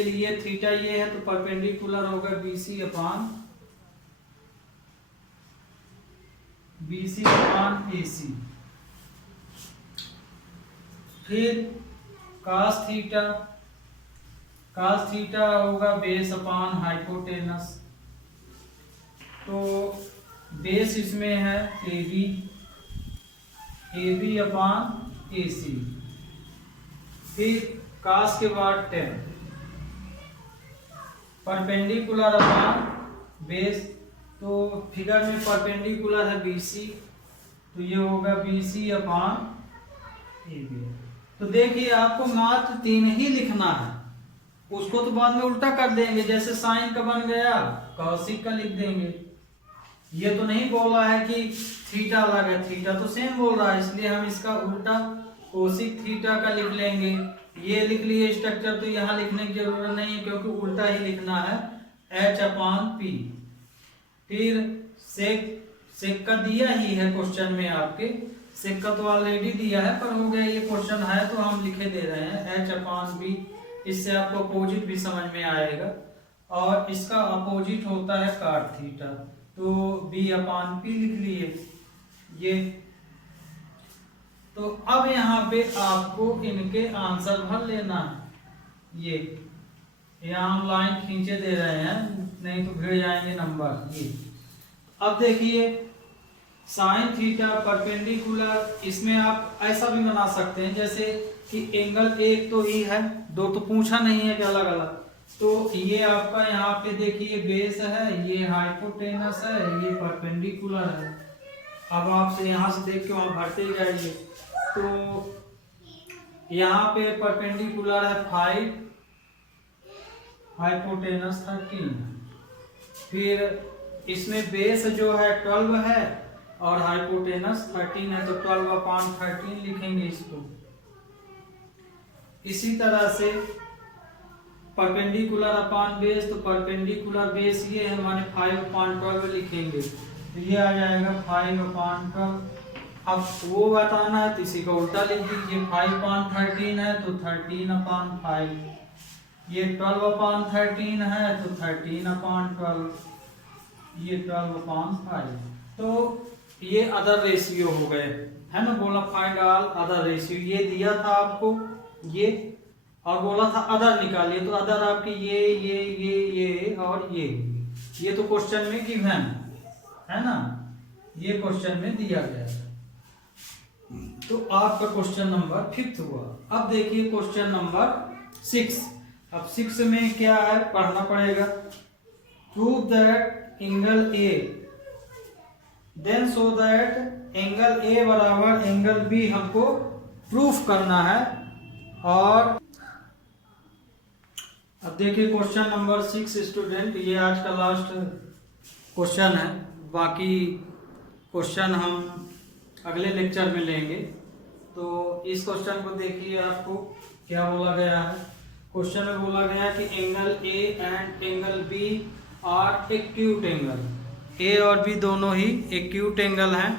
लिए थीटा ये है तो परपेंडिकुलर होगा BC अपॉन AC। फिर कास थीटा होगा बेस अपॉन हाइपोटेनस। तो बेस इसमें है AB अपॉन AC। फिर कास के बाद 10, परपेंडिकुलर अपॉन बेस। तो फिगर में परपेंडिकुलर है BC, तो ये होगा BC अपॉन AB। तो देखिए आपको मात्र 3 ही लिखना है, उसको तो बाद में उल्टा कर देंगे। जैसे साइन का बन गया कॉसिक का लिख देंगे। ये तो नहीं बोला है कि थीटा अलग है, थीटा तो सेम बोल रहा है, इसलिए हम इसका उल्टा कोसिक थीटा का लिख लेंगे। ये लिख लिए स्ट्रक्चर, तो यहाँ लिखने की जरूरत नहीं है क्योंकि उल्टा ही लिखना है, H/P। फिर सेक का दिया ही है क्वेश्चन में, आपके सेक का तो ऑलरेडी दिया है, पर हो गया ये क्वेश्चन है तो हम लिखे दे रहे हैं H/B। इससे आपको अपोजिट भी समझ में आएगा, और इसका अपोजिट होता है cot थीटा, तो B/P लिख लिए ये। तो अब यहाँ पे आपको इनके आंसर भर लेना है। ये यहाँ हम लाइन खींचे दे रहे हैं, नहीं तो गिर जाएंगे नंबर। ये अब देखिए साइन थीटा परपेंडिकुलर, इसमें आप ऐसा भी बना सकते हैं जैसे कि एंगल एक तो ही है, दो तो पूछा नहीं है कि अलग अलग। तो ये आपका यहाँ पे देखिए बेस है, ये हाइपोटेनस है, ये परपेंडिकुलर है। अब आपसे यहाँ से देख के वहां भरते जाइए। तो यहाँ पे परपेंडिकुलर है 5, हाइपोटेनस 13। फिर इसमें बेस जो है 12 है और हाइपोटेनस 13 है, तो 12/13 लिखेंगे इसको। इसी तरह से परपेंडिकुलर अपॉन बेस, तो परपेंडिकुलर बेस ये है माने 5/12 लिखेंगे, तो ये आ जाएगा 5/12। अब वो बताना है तो इसी का उल्टा लिख दीजिए, 5/13 है तो 13/5, ये 12/13 है तो 13/12, ये 12/5। तो ये अदर रेशियो हो गए, है ना। बोला फाइंड ऑल अदर रेशियो, ये दिया था आपको ये, और बोला था अदर निकालिए, तो अदर आपकी ये और ये तो क्वेश्चन में गिवन है ना, ये क्वेश्चन में दिया गया है। तो आपका क्वेश्चन नंबर 5 हुआ। अब देखिए क्वेश्चन नंबर 6। अब 6 में क्या है, पढ़ना पड़ेगा। Prove that angle A then so that angle A बराबर एंगल बी हमको प्रूफ करना है। और अब देखिए क्वेश्चन नंबर 6 स्टूडेंट, ये आज का लास्ट क्वेश्चन है, बाकी क्वेश्चन हम अगले लेक्चर में लेंगे। तो इस क्वेश्चन को देखिए, आपको क्या बोला गया है। क्वेश्चन में बोला गया कि angle A and angle B are acute angle, A और बी दोनों ही एक्यूट एंगल हैं।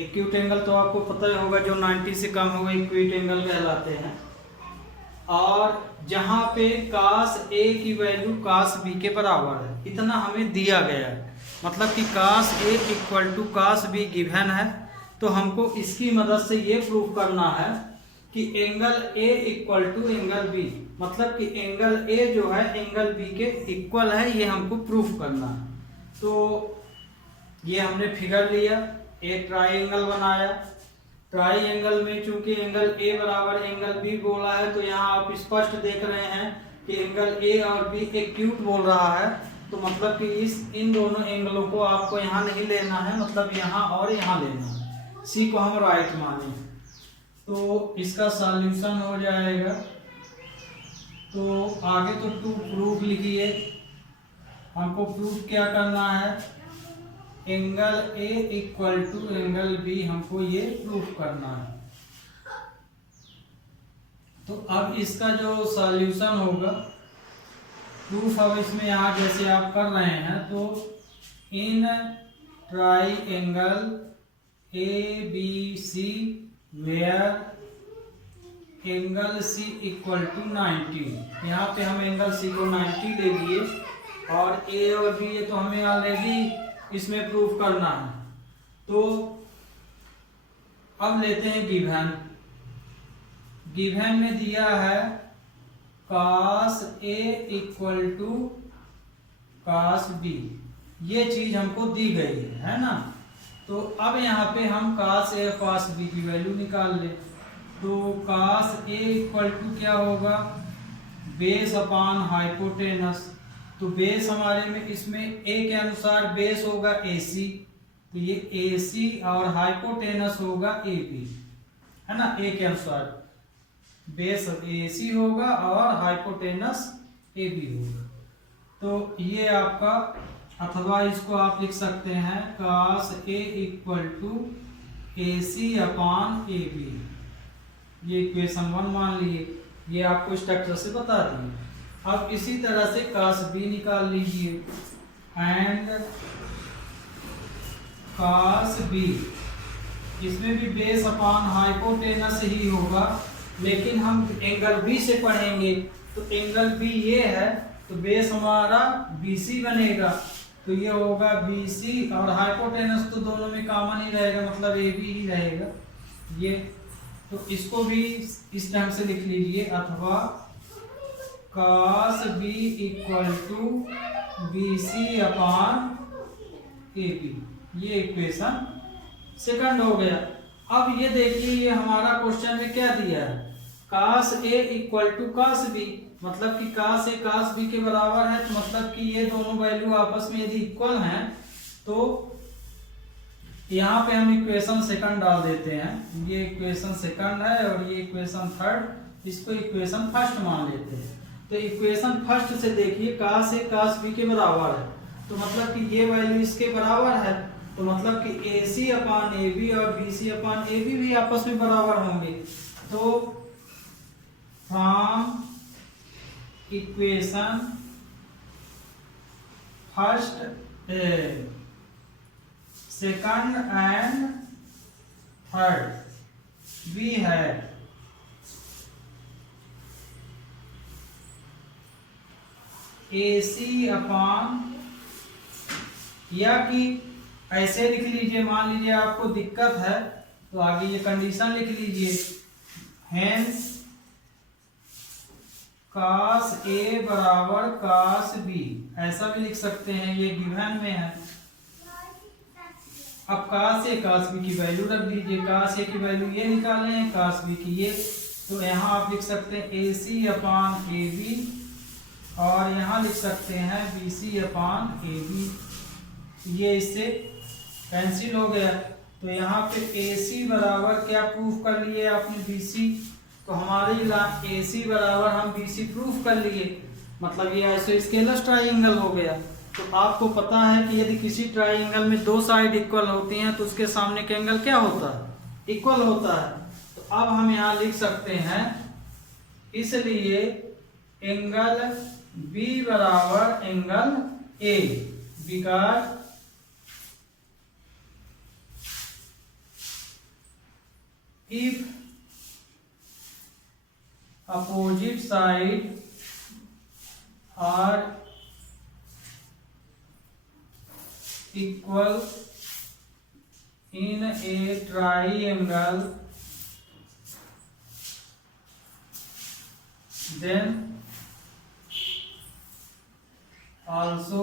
एक्यूट एंगल तो आपको पता ही होगा, जो 90 से कम होगा एक्यूट एंगल कहलाते हैं। और जहां पे cos A की वैल्यू cos B के बराबर है, इतना हमें दिया गया है, मतलब कि cos A = cos B given है। तो हमको इसकी मदद से ये प्रूफ करना है कि एंगल A = एंगल B, मतलब कि एंगल A जो है एंगल B के इक्वल है, ये हमको प्रूफ करना है। तो ये हमने फिगर लिया, एक ट्राइंगल बनाया। ट्राइंगल में चूंकि एंगल A बराबर एंगल B बोला है, तो यहाँ आप स्पष्ट देख रहे हैं कि एंगल A और B एक्यूट बोल रहा है। तो मतलब कि इन दोनों एंगलों को आपको यहाँ नहीं लेना है, मतलब यहाँ और यहाँ लेना है। C को हम राइट माने, तो इसका सॉल्यूशन हो जाएगा। तो आगे तो टू प्रूफ लिखिए, हमको प्रूफ क्या करना है, एंगल A = एंगल B, हमको ये प्रूफ करना है। तो अब इसका जो सॉल्यूशन होगा, प्रूफ अब इसमें यहाँ जैसे आप कर रहे हैं, तो in triangle ABC where angle C = 90, यहाँ पे हम एंगल C को 90 ले लिए, और A और B ये तो हमें ऑलरेडी इसमें प्रूफ करना है। तो अब लेते हैं गिवन। गिवन में दिया है cos A = cos B, ये चीज हमको दी गई है ना। तो अब यहाँ पे हम cos A cos B की वैल्यू निकाल ले। तो cos A = क्या होगा, बेस अपॉन हाइपोटेनस। तो बेस हमारे में इसमें A के अनुसार बेस होगा AC, तो ये AC और हाइपोटेनस होगा AB, है ना। A के अनुसार बेस AC होगा और हाइपोटेनस AB होगा। तो ये आपका, अथवा इसको आप लिख सकते हैं cos A = AC/AB, ये इक्वेशन 1 मान लिए। ये आपको स्ट्रक्चर से बता दिए। अब इसी तरह से cos b निकाल लीजिए, एंड cos b, इसमें भी बेस अपॉन हाइपोटेनस ही होगा, लेकिन हम एंगल बी से पढ़ेंगे। तो एंगल बी ये है, तो बेस हमारा BC बनेगा, तो ये होगा BC, और हाइपोटेनस तो दोनों में कॉमन ही रहेगा, मतलब AB ही रहेगा ये। तो इसको भी इस ढंग से लिख लीजिए, अथवा cos B equal to BC upon AB, ये इक्वेशन सेकंड हो गया। अब ये देखिए, ये हमारा क्वेश्चन में क्या दिया है, cos A equal to cos B, मतलब कि cos A cos B के बराबर है, तो मतलब कि ये दोनों वैल्यू आपस में यदि इक्वल हैं तो यहाँ पे हम इक्वेशन सेकंड डाल देते हैं। ये इक्वेशन सेकंड है और ये इक्वेशन थर्ड, इसको इक्वेशन फर्स्ट मान लेते हैं। तो इक्वेशन फर्स्ट से देखिए, cos A cos B के बराबर है, तो मतलब कि ये वैल्यू इसके बराबर है, तो मतलब कि AC अपॉन AB और BC अपॉन AB भी आपस में बराबर होंगे। तो from equation first, second and third we है AC अपॉन, या कि ऐसे लिख लीजिए, मान लीजिए आपको दिक्कत है तो आगे ये कंडीशन लिख लीजिए, हेंस cos A बराबर cos B, ऐसा भी लिख सकते हैं, ये गिवन में है। अब cos A cos B की वैल्यू रख दीजिए, cos A की वैल्यू ये निकाले हैं, cos B की ये, तो यहाँ आप लिख सकते हैं AC अपॉन AB, और यहाँ लिख सकते हैं BC अपॉन AB, ये इससे कैंसिल हो गया। तो यहाँ पे AC बराबर क्या प्रूफ कर लिए आपने, BC, तो हमारी AC बराबर हम BC प्रूफ कर लिए, मतलब ये आइसोस्केलस ट्राइंगल हो गया। तो आपको पता है कि यदि किसी ट्राइंगल में दो साइड इक्वल होती हैं तो उसके सामने का एंगल क्या होता है, इक्वल होता है। तो अब हम यहाँ लिख सकते हैं, इसलिए एंगल B बराबर angle A, because if opposite side are equal in a triangle, then also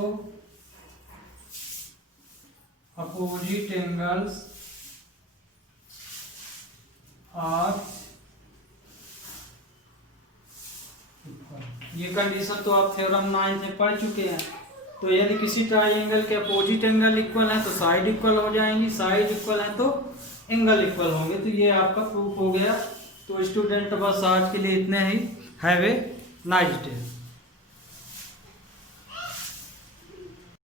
opposite angles are, ये कंडीशन तो आप थ्योरम 9 में पढ़ चुके हैं। तो यदि किसी ट्राइंगल के अपोजिट एंगल इक्वल है तो साइड इक्वल हो जाएंगी, साइड इक्वल है तो एंगल इक्वल होंगे। तो ये आपका प्रूफ हो गया। तो स्टूडेंट बस आज के लिए इतने ही। Have a nice day.